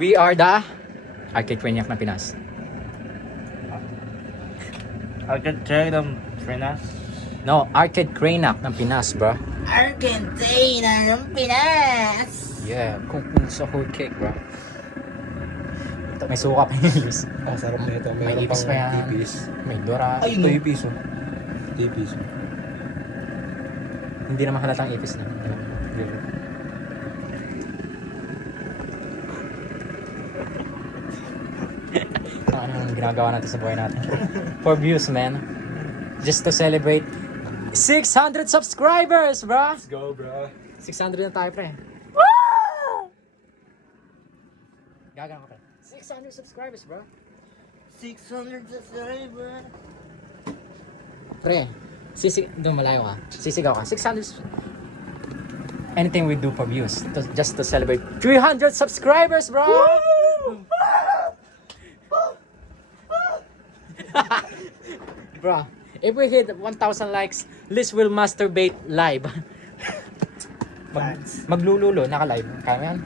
We are the Arcade Craniac ng Pinas. Arcade ng Pinas? No, Arcade Craniac ng Pinas, bro. Argentina ng Pinas! Yeah, kung sa whole cake, bro. May suka pa yung ipis. Ah, sarap na ito. May Meron ipis pang pa yan. ipis. May dora. Ay, ito ipis oh. Ito ipis oh. Hindi naman halatang ipis na. Ano yung ginagawa natin sa buhay natin? For views, man. Just to celebrate 600 subscribers, bro! Let's go, bro. 600 na tayo, pre. Gagana ka, pre. 600 subscribers, bro. 600 subscribers! Pre, doon malayo ka. Sisigaw ka. 600 anything we do for views. Just to celebrate 300 subscribers, bro! Bro, if we hit 1,000 likes, Liz will masturbate live. Maglululo, naka-live. Kaya mo yan?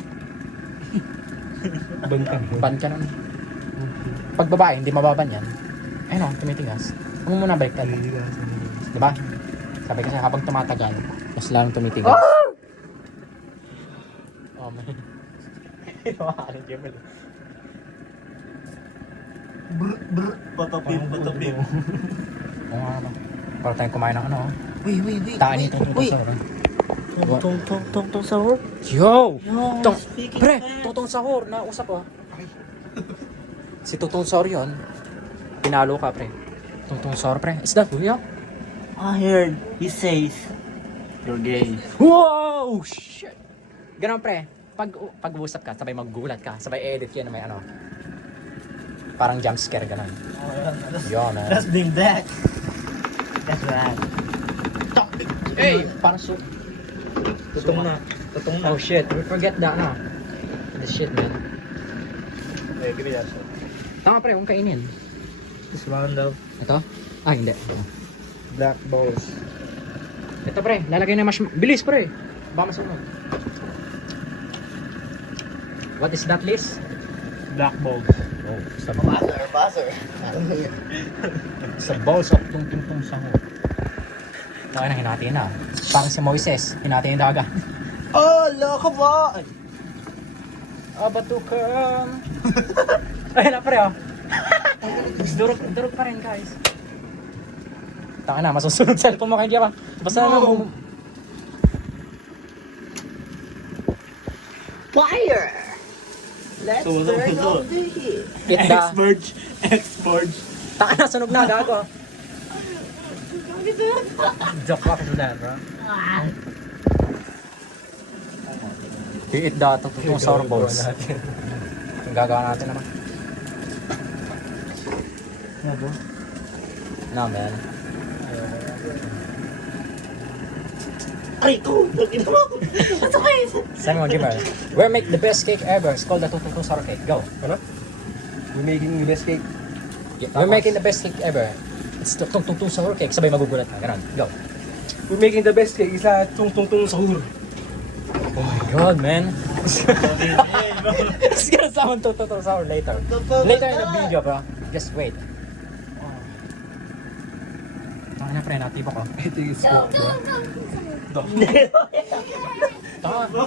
Ban ka nun. Pag babae, hindi mababan yan. Ayun o, tumitigas. Huwag mo muna baliktad. Diba? Sabi kasi habang tumatagal, mas lalong tumitigas. Oh man. Makakalong Jemel. Patapin. Oo nga naman. Para tayong kumain ng ano. Wait. Taan ito. Tong sahur? Yo! Tong, speaking pre, Spanish. Totong Sahur, nausap ko. Si Totong Sahur yun. Pinalo ka, pre. Totong Sahur, pre. Is that real? I heard he says you're gay. Wow! Shit! Ganun, pre. Pag-usap ka, sabay maggulat ka, sabay edit yan na may ano. Parang jump scare, ganun. Yun, man. Let's bring back. That's right. Hey! Parang Tutong na. Oh shit, we forget that, no? The shit, man. Eh, give me that. Tama, pre, huwag kainin. This one daw. Ito? Ah, hindi. Black balls. Ito, pre, lalagay na bilis, pre. Baka masunog. What is that, Liz? Black balls. Oh, Buzzer. sa balls of tungtungtung sango. Tayo na hinati na. Parang si Moises, hinati yung daga. Oh, loko ba? Abatukam. Ayun na pre, oh. Durog pa rin, guys. Taka na, masusunod cellphone mo kayo, pa. Basta naman Fire! Let's So, turn off the heat. Expurge. Taka na, sunog na, gago. Joke lang sa dad, bro. I-eat the tutong sour balls. Ang gagawa natin naman. No, man. Ay, ko! Simon Gimmer. We make the best cake ever. It's called the tutong sour cake. Go. Ano? We're making the best cake. Yeah, we're making the best cake ever. It's tutong sour cake. Sabay magugulat ka. Ganun. Go. We're making the best cake. Isa tung sahur. Oh my god, man. It's gonna sound tutong sour later. Later in the video, bro. Just wait. Taka na, pre. Natibo ko. Ito yung scoop, bro. Taka.